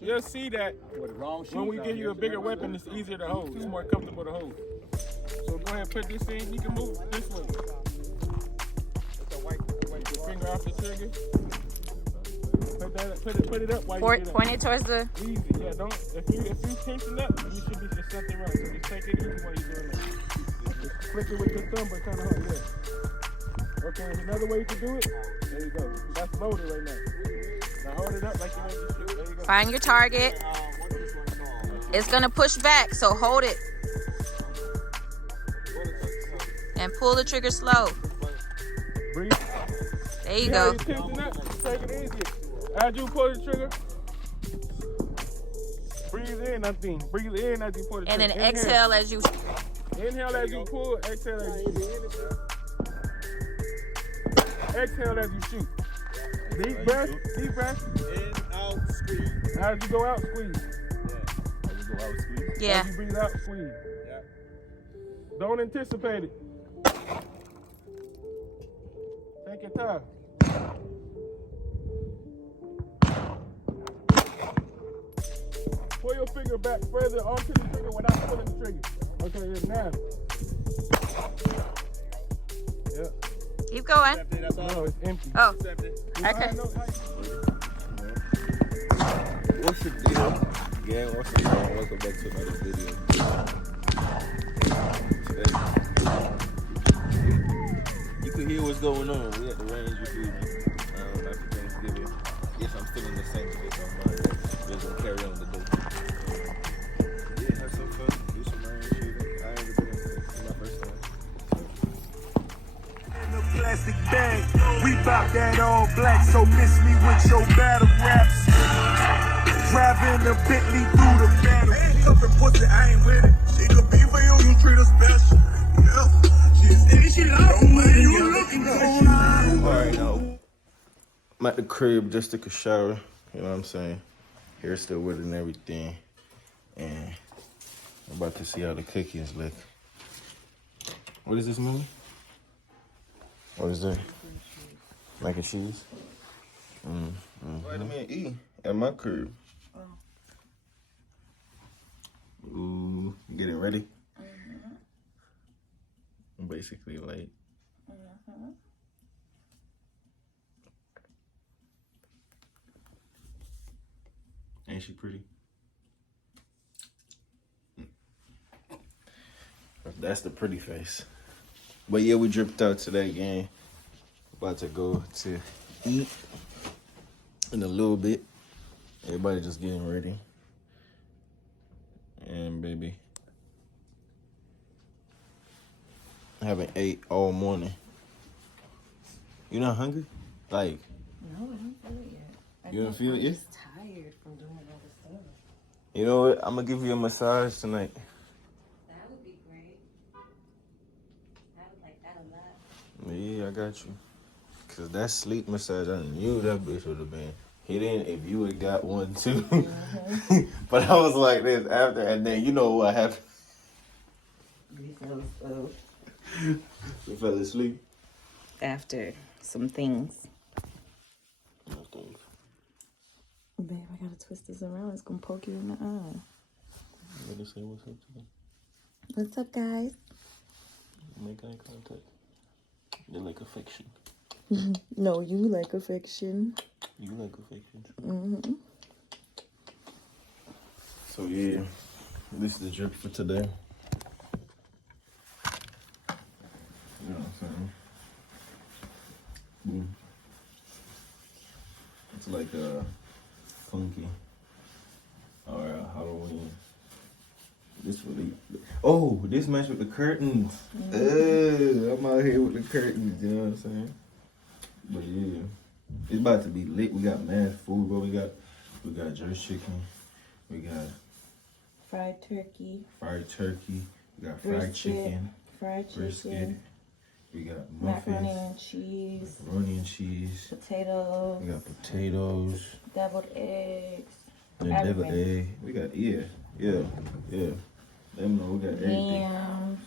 You'll see that when we give you a bigger weapon, it's easier to hold. It's more comfortable to hold. So go ahead and put this in. You can move this way. Take your finger off the trigger. Put it up while you get up. Point it towards the... Easy, yeah, don't. If you tension up, you should be just something right. So just take it easy while you're doing that. Just flick it with your thumb, but kind of hard, yeah. Okay, there's another way you can do it. There you go. That's loaded right now. Now hold it up like you're ready to shoot. There you go. Find your target. It's gonna push back, so hold it. And pull the trigger slow. Breathe. There you go. Tension up. Take it easy. As you pull the trigger, breathe in, I think. Breathe in as you pull the trigger. And then exhale as you... Inhale as you pull, exhale as you shoot. Exhale as you shoot. Deep breath, deep breath. In, out, squeeze. As you go out, squeeze. Yeah. As you go out, squeeze. Yeah. As you breathe out, squeeze. Yeah. Don't anticipate it. Take your time. Pull your finger back further onto the trigger without pulling the trigger. Okay, now. Yeah. Keep going. That's all. No, it's empty. Oh, Accept it. okay. What's the deal? Yeah, what's the deal? Welcome back to another video. Today, you can hear what's going on. We at the range, you feel me? After Thanksgiving. Yes, I'm still in the same place on mine. Just gonna carry on the day. Yeah, have some fun. Do some range shooting. I ain't been doing it. It's my first time. In a plastic bag, we bout that all black, so miss me with your battle raps. Driving a Bentley through the battle. Handcuffing pussy, I ain't with it. She could be for you, you treat her special. Yeah, she love me, you looking good. Alright, now I'm at the crib, just took a shower. You know what I'm saying? Hair still wet and everything. And I'm about to see how the cookies look. What is this, Mommy? What is that? Mac and cheese? Vitamin E at my crib. Ooh, getting ready? I'm basically late. Ain't she pretty? That's the pretty face. But yeah, we dripped out today again. About to go to eat in a little bit. Everybody just getting ready. And baby, I haven't ate all morning. You not hungry? Like, No, I don't feel it yet. You don't feel it yet? I'm just tired from doing all this stuff. you know what? I'm gonna give you a massage tonight. That would be great. I would like that a lot. Yeah, I got you. Cause that sleep massage, I knew that bitch would have been hidden if you would got one too. But I was like this after, and then you know what happened? You fell asleep. After some things. Babe, I gotta twist this around. It's gonna poke you in the eye. Let me say what's up today. What's up, guys? Make eye contact. They like affection. No, you like affection. You like affection. Mm-hmm. So yeah, this is the drip for today. You know what I'm saying? Boom. It's like a funky or Halloween. This really. Oh, this match with the curtains. I'm out here with the curtains. You know what I'm saying? But yeah, it's about to be lit. We got mad food, bro. We got jerk chicken. We got Fried turkey. We got fried chicken. Fried Brisket. chicken. We got muffins. Macaroni and cheese. Macaroni and cheese. Potatoes. We got potatoes. Deviled eggs. And deviled egg. We got yeah. Let me know we got everything. Yams.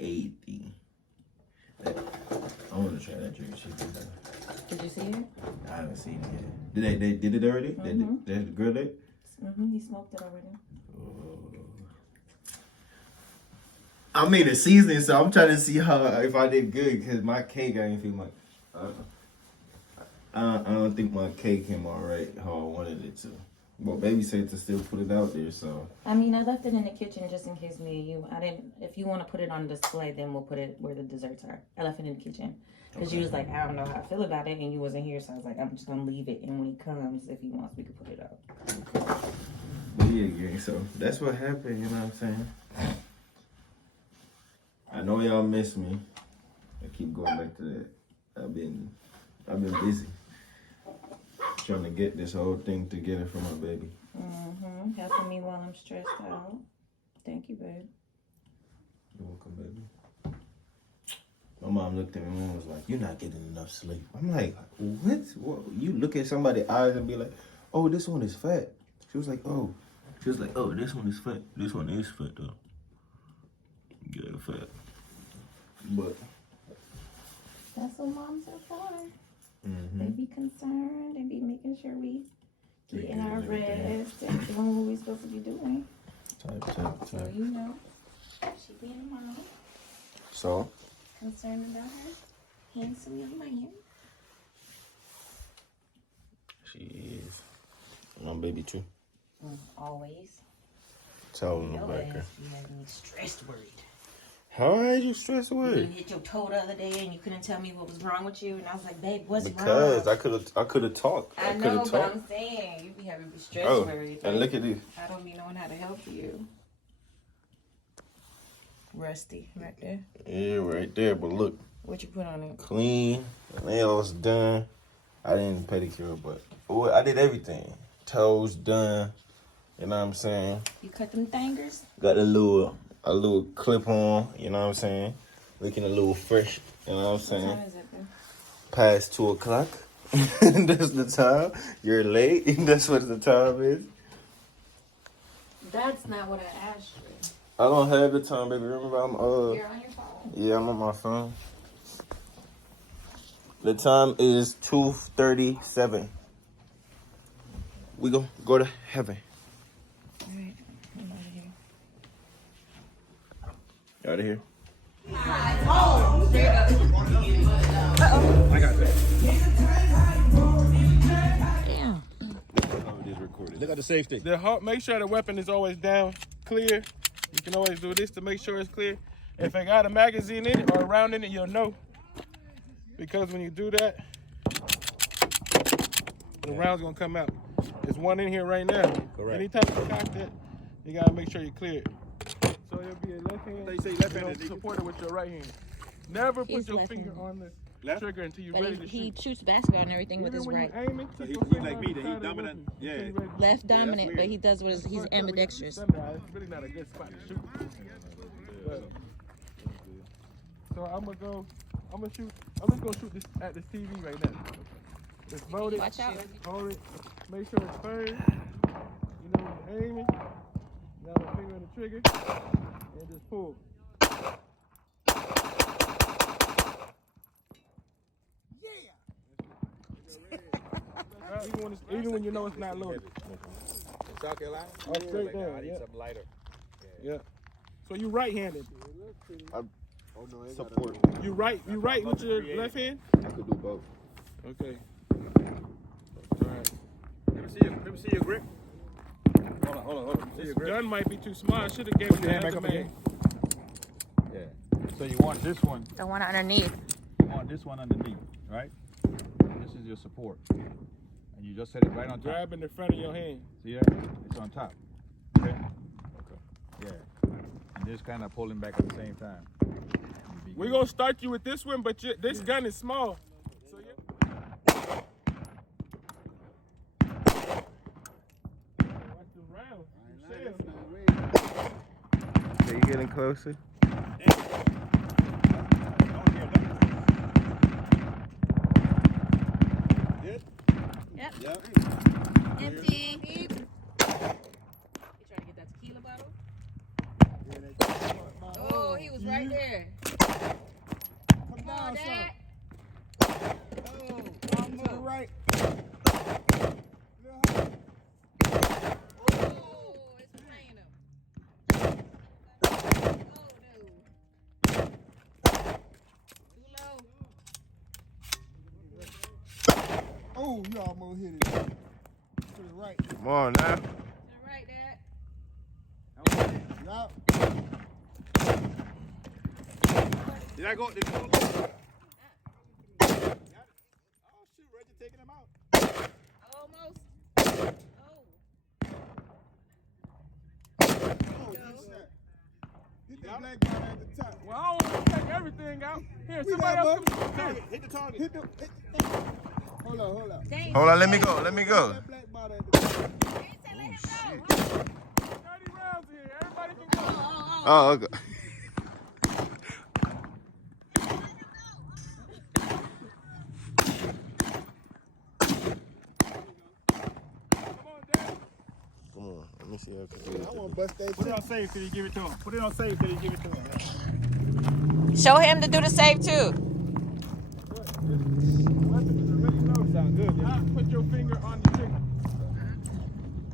80. I want to try that jerky chicken. Did you see it? I haven't seen it yet. Did they did it already? They grilled it? He smoked it already. I made a seasoning, so I'm trying to see how if I did good because my cake I ain't feel like. I don't think my cake came out right how I wanted it to. But baby said to still put it out there, so. I mean, I left it in the kitchen just in case me and you. I didn't. If you want to put it on display, then we'll put it where the desserts are. I left it in the kitchen because you was like, I don't know how I feel about it, and you wasn't here, so I was like, I'm just gonna leave it, and when he comes, if he wants, we can put it out. But yeah, gang. So that's what happened. You know what I'm saying? I know y'all miss me. I keep going back to that. I've been busy trying to get this whole thing together for my baby. Helping me while I'm stressed out. Thank you, babe. You're welcome, baby. My mom looked at me and was like, "You're not getting enough sleep." I'm like, "What? What? You look at somebody's eyes and be like, oh, this one is fat." She was like, "Oh." She was like, "Oh, this one is fat. This one is fat though." Yeah, fat. But that's what moms are for. They be concerned. They be making sure we getting our rest and doing what we supposed to be doing. So you know, she being a mom. So Concerned about her handsome young man. she is. My baby too. Always. Tell them about her. You had me stressed, worried. How are you stressed You away? hit your toe the other day and you couldn't tell me what was wrong with you, and I was like, babe, what's wrong? Because I could have talked. I know, but I'm saying you be having me stressed, worried. And look at this. I don't be knowing how to help you. Rusty, right there. Yeah, right there. But look, What you put on it? clean, nails done. I didn't pedicure, but I did everything. Toes done. You know what I'm saying? You cut them fingers? Got a little clip on. You know what I'm saying? Looking a little fresh. You know what I'm saying? What time is it, bro? Past 2:00. That's the time. You're late. That's what the time is. That's not what I asked you. I don't have the time, baby. Remember, I'm You're on your phone. Yeah, I'm on my phone. The time is 2:37. We go to heaven. All right, I'm out of here. You out of here? Oh, there you go. I got that. Damn. Look at the safety. Make sure the weapon is always down, clear. You can always do this to make sure it's clear. If it got a magazine in it or a round in it, you'll know. Because when you do that, the round's gonna come out. There's one in here right now. Correct. Anytime you cock that, you gotta make sure you clear it. So it'll be a left hand. They say left-handed, You know, support it with your right hand. Never He's put your left-handed. finger on the Left? trigger until you're But ready to he shoot. shoots basketball and everything with Even his when right. you're aiming, So keep he your like finger me, on the that he side of the dominant, weapon. yeah. Until you're ready to Left shoot. dominant, weird. but he does what he's Front ambidextrous. sunrise, It's really not a good spot to shoot. But, so I'm just gonna shoot this at this TV right now. Just hold it. Watch out. Hold it. Make sure it's firm. You know when you're aiming. Now the finger on the trigger. And just pull. Even when you know it's not loaded. South Carolina? Oh, straight down, I need yeah. something lighter. Yeah. So you right-handed. Support. You right with your left hand? I could do both. Okay. All right. Let me see your grip. Hold on. Let me see This your grip. gun might be too small. I should have given you your the hand other back up man. Yeah. So you want this one. The one underneath. You want this one underneath, right? This is your support. And you just set it right on top. Grab in the front of your hand. See that? It's on top. Okay? Yeah. And just kind of pulling back at the same time. We're going to start you with this one, but this gun is small. So watch the round. Are you getting closer? Good? Yep. Yep. Empty. You trying to get that tequila bottle? Oh, he was right there. Come Come on, Dad. You almost hit it. To the right. Come on now. All right, Dad. Yup. Did I go? Did you go? Oh shoot, Reggie taking him out. Almost. Hit that black ball at the top. Well, I don't want to take everything out. Here, somebody else come Target. Hit the target. Hit the. Hold on. Hold on, let me go. That black ball at the top. 30 rounds here. Everybody can go. Oh, okay. Come on, let me see how confused. I want to bust that Put it shit. on save till you give it to him. Put it on save till you give it to him. Show him to do the save too. Sound good. Now put your finger on the trigger.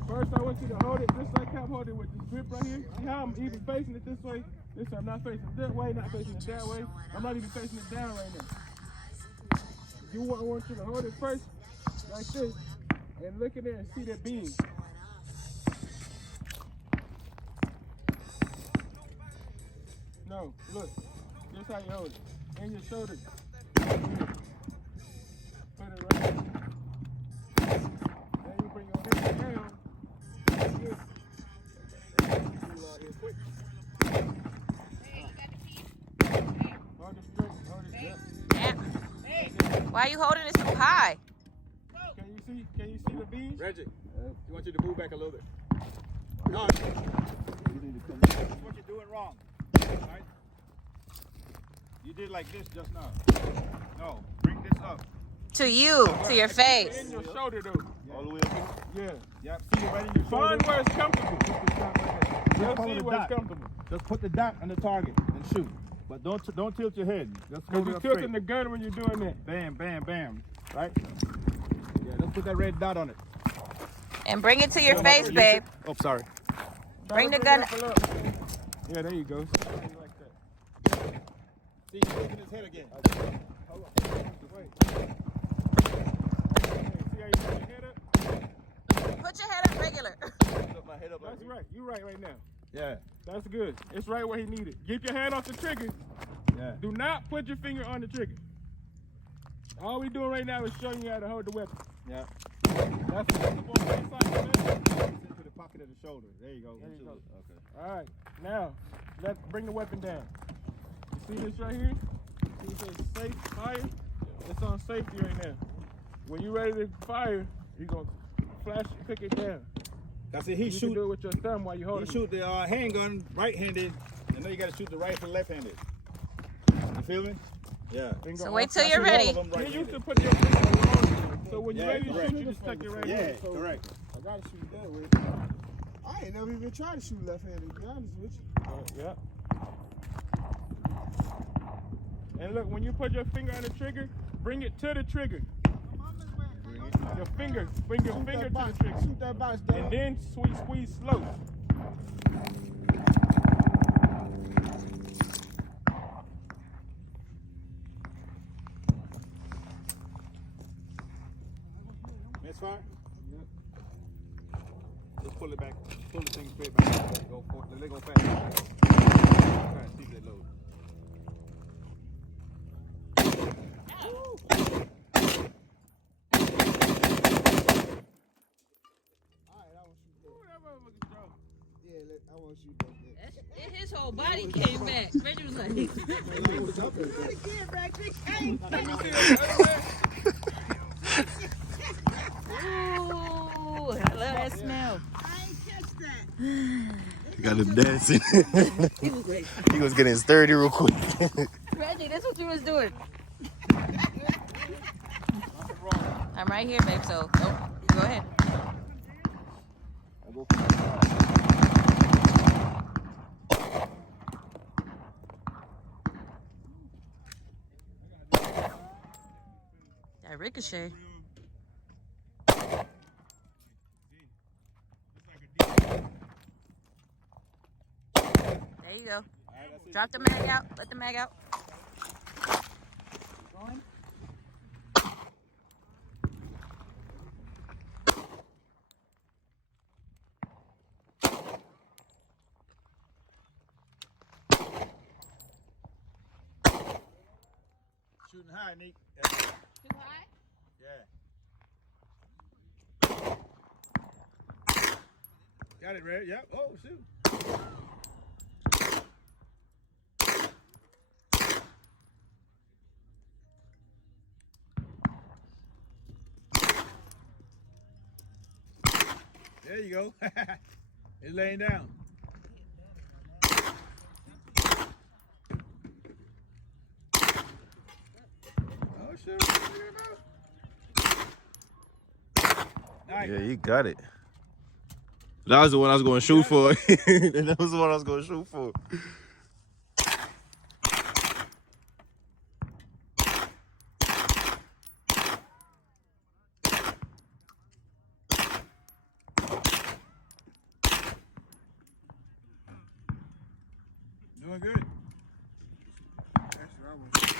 First, I want you to hold it just like I'm holding with this grip right here. See how I'm even facing it this way? This I'm not facing it that way, not facing it that way. I'm not even facing it down right now. I want you to hold it first, like this, and look in there and see that beam. No, look. This how you hold it. And your shoulder. Put it right there. Then you bring your head down. Like this. Quick. Hold it straight. Hold it. Yep. Why are you holding it so high? Can you see the beam? Reggie, you want you to move back a little bit. No, that's what you're doing wrong. Right? You did like this just now. No, bring this up. To you, to your face. In your shoulder though. All the way up. Yeah. Yep. See it right in your shoulder. Find where it's comfortable. You'll follow see the where dot. it's comfortable. Just put the dot on the target and shoot. But don't tilt your head. Just Because hold it you're up tilting straight. the gun when you're doing that. Bam, bam, bam. Right? Yeah, just put that red dot on it. And bring it to your face, babe. Oh, sorry. Bring the Try gun. to bring it up a little. Yeah, there you go. Like that. See, he's shaking his head again. Hold on. Wait. Okay, see how you put your head up? Put your head up regular. Put my head up like That's this. right. You're right now. Yeah, That's good. It's right where he needed. Keep your hand off the trigger. yeah. Do not put your finger on the trigger. All we doing right now is showing you how to hold the weapon. Yeah. That's the side, man. Into the pocket of the shoulder. There you go. There you go. Okay. All right. Now, let's bring the weapon down. You see this right here? See it says safe fire? It's on safety right now. When you're ready to fire, you're going to flash, pick it down. That's it. You can do it with your thumb while you're holding He shoot the handgun right-handed, and then you got to shoot the rifle left-handed. You feel me? Yeah. it. So wait till you're ready. All of them You used to right-handed. put your finger on it. So when you're Yeah, ready to correct. shoot, you just stuck it right Yeah, here. correct. I gotta shoot that way. I ain't never even tried to shoot left-handed, to be honest with you. Yeah. And look, when you put your finger on the trigger, bring it to the trigger. Your finger, bring your finger to the trigger. Shoot that box down. And then squeeze slow. Misfire? Yep. Just pull it back. Pull the thing straight back. Let it go fast. Try to see that load. I want to shoot that. His whole body came back. Reggie was like, ooh, I love that smell. You got him dancing. He was getting sturdy real quick. Reggie, that's what you was doing. I'm right here, babe, so go ahead. That ricochet. There you go. Drop the mag out. Let the mag out. Going. Shooting high, Nick. Too high? Yeah. Got it, Red. Yep. Oh, shoot. There you go. It's laying down. Oh, shit. Nice. Yeah, you got it. That was the one I was going to shoot for. That was the one I was going to shoot for. Doing good. That's what I was.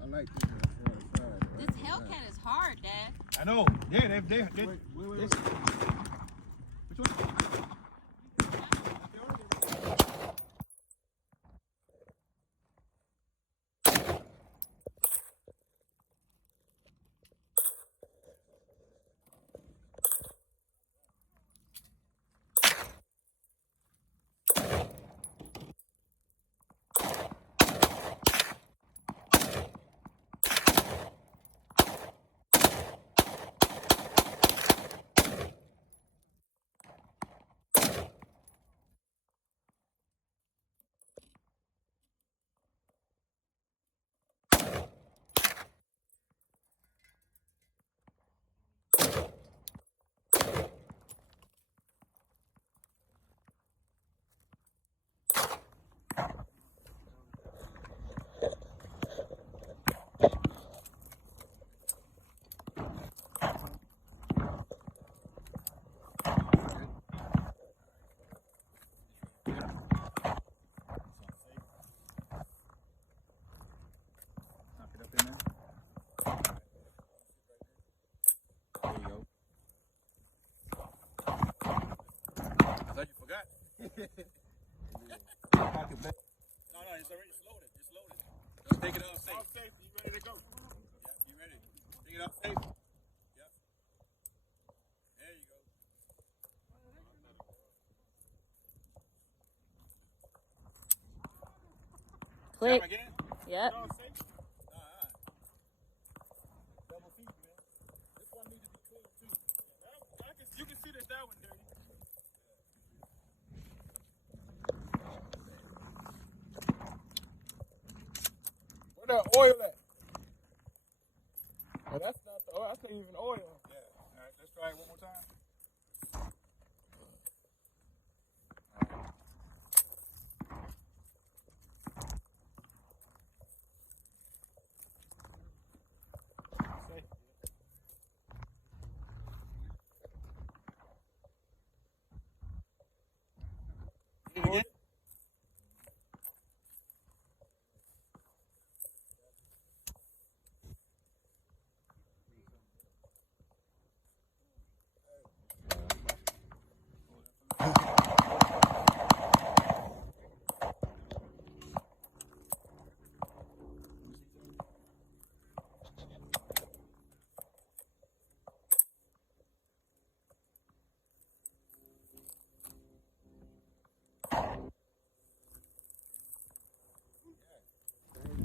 I like this. This Hellcat is hard, Dad. I know. Yeah, they Wait. Which one? No, it's already loaded. It's loaded. Just take it off safe. Off safe. You ready to go? Yeah, you ready? Take it off safe. Yep. There you go. Click. Jam again? Yep. Off safe? Double feet, man. This one needs to be clean too. You can see that one dirty. Where that oil at? Oh, that's not the oil. That's not even oil. Yeah. All right, let's try it one more time. Again?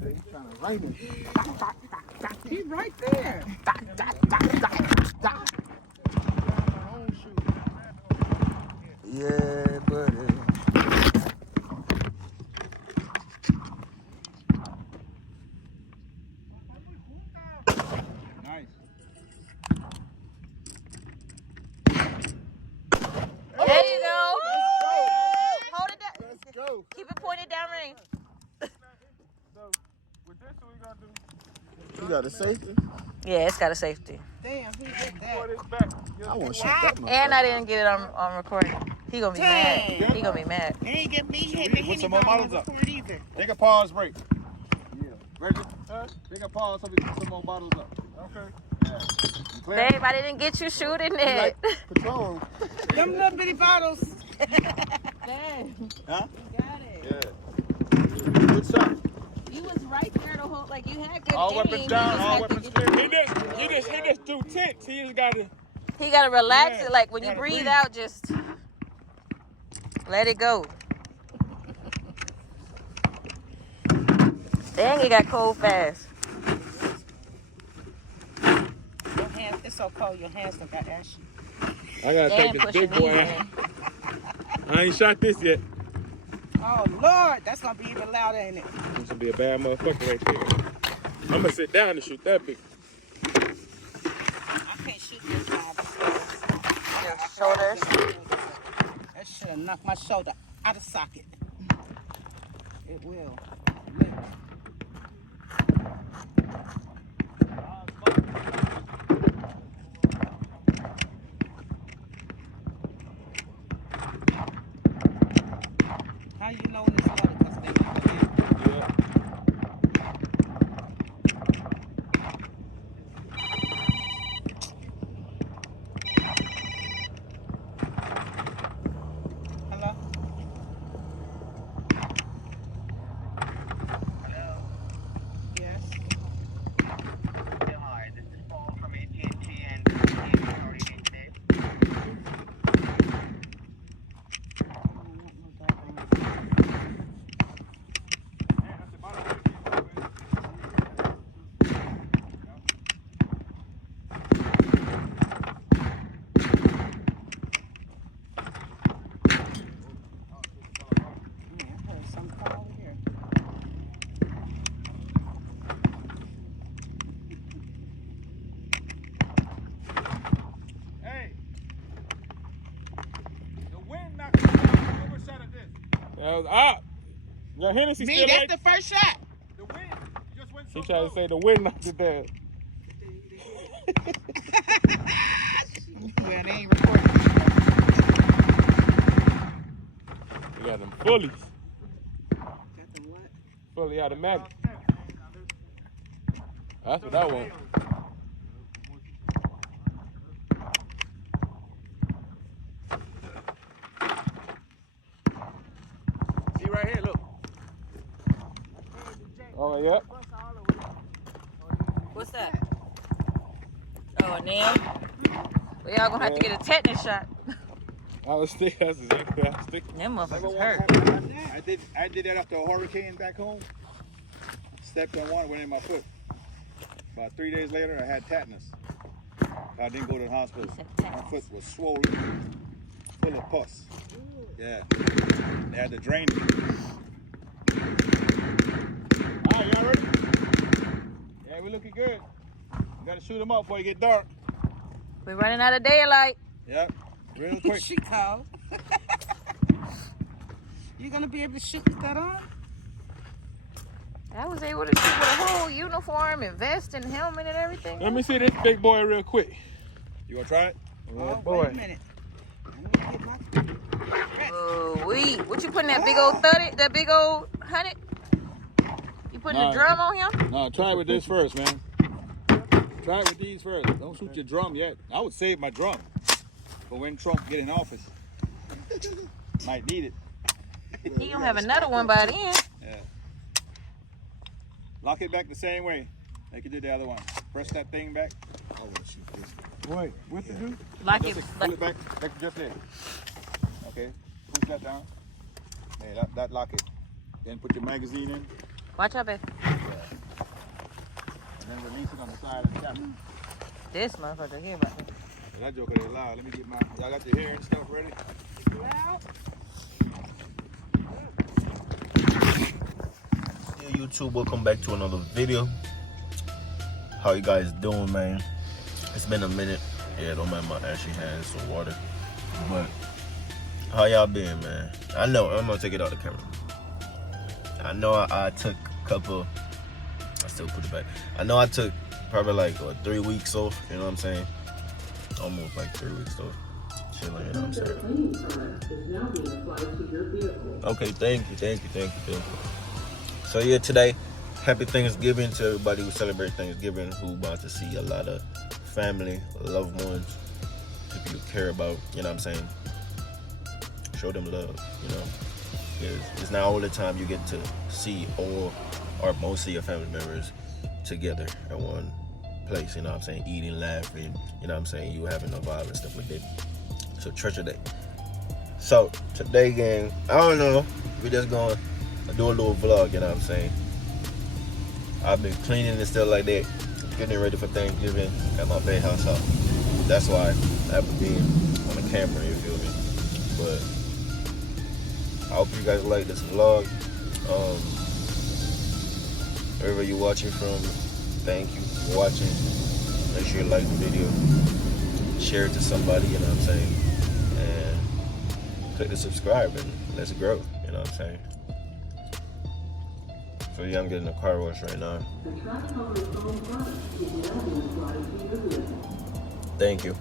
He's trying to write it. He's right there. Yeah, buddy. Nice. There you go. Hold it down. Let's go. Keep it pointed down range. So, with this, what we gotta do? You got a safety? Yeah, it's got a safety. Damn, he hit Pour that. this back. I want to shoot that And I motherfucker. didn't get it on recording. He gonna be mad. He gonna be mad. He ain't get me hit the Put Henny some more bottle bottles up. before it either. Take a pause break. Yeah. Reggie, take a pause so we can put some more bottles up. Okay. All Babe, I didn't get you shooting it. Patron. Them little bitty bottles. Huh? Got it. Yeah. Good shot. You was right there the whole, like you had good All aim. weapons You down, just all had to weapons get- clear. He just too tense. He just gotta. He gotta relax Yeah, it. Like when you gotta breathe breathe. out, just let it go. Dang, it got cold fast. Your hands, it's so cold. Your hands still got ashy. I gotta Damn, take this pushing big these boy in. out. I ain't shot this yet. Oh Lord, that's gonna be even louder, ain't it? This will be a bad motherfucker right there. I'm gonna sit down and shoot that big. I can't shoot this side because Your shoulders. that should have knocked my shoulder out of socket. It will. How you know when it's loaded? Because they not in. Yeah. Hello? Yes. Hi, this is Paul from AT&T and how are you doing today? I heard something come over here. Hey. The wind knocked me down. Over shot at this. That was up. Your Hennessy Me, still that's like. the first shot. The wind just went so He tried to close. say the wind knocked it down. Well, they ain't recording. We got them fullies. Got the what? Fully automatic. That's what I want. See right here, look. Oh, yep. What's that? Oh, nail. We all gonna have to get a tetanus shot. I was thinking, that's exactly what I was thinking. Them Remember motherfuckers what hurt. happened? I did that after a hurricane back home. Stepped on one, went in my foot. About 3 days later, I had tetanus. I didn't go to the hospital. My foot was swollen, full of pus. Yeah, they had to drain me. All right, y'all ready? Yeah, we looking good. You gotta shoot them up before you get dark. We're running out of daylight. Yep, real quick. She cold. You gonna be able to shoot with that on? I was able to shoot with a whole uniform and vest and helmet and everything. Let me see this big boy real quick. You wanna try it? Oh, boy. wait a minute. Let me get my... Oh, what you putting that big old 30, that big old 100? You putting the drum on him? No, try it with this first, man. Try it with these first. Don't shoot your drum yet. I would save my drum for when Trump get in office. Might need it. He gonna have another one by then. Yeah. Lock it back the same way like you did the other one. Press that thing back. Wait, what to do? Like Just it, pull it back to just there. Okay. Push that down. Hey, that lock it. Then put your magazine in. watch out, babe. And then release it on the side of the camera. This motherfucker here about me. That joker is loud. Let me get my. Y'all got your hair and stuff ready? Hey YouTube, welcome back to another video. How you guys doing, man? It's been a minute. Yeah, don't mind my ashy hands or water. But how y'all been, man? I know, I'm gonna take it out of the camera. I know I took a couple, I still put it back. I know I took probably like 3 weeks off, you know what I'm saying? Almost like 3 weeks off. Chilling, you know what I'm saying? Okay, thank you. So yeah, today, happy Thanksgiving to everybody who celebrates Thanksgiving, who about to see a lot of family, loved ones, people you care about, you know what I'm saying? Show them love, you know? It's not all the time you get to see all or most of your family members together at one place, you know what I'm saying? Eating, laughing, you know what I'm saying? You having a vibe and stuff like that. So treasure that. So today, gang, I don't know. We just gonna do a little vlog, you know what I'm saying? I've been cleaning and stuff like that, getting ready for Thanksgiving at my bed house. That's why I haven't been on the camera, you feel me? But I hope you guys like this vlog. Wherever you're watching from, thank you for watching. Make sure you like the video, share it to somebody, you know what I'm saying? And click the subscribe and let's grow, you know what I'm saying? So yeah, I'm getting a car wash right now. Thank you.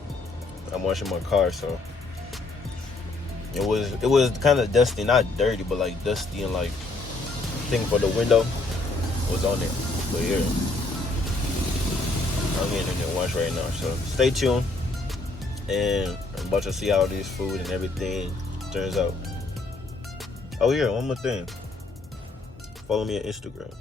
I'm washing my car, so it was kind of dusty, not dirty, but like dusty, and like thing for the window was on it. But yeah, I'm getting it washed right now. So stay tuned, and I'm about to see how this food and everything turns out. Oh yeah, one more thing. Follow me on Instagram.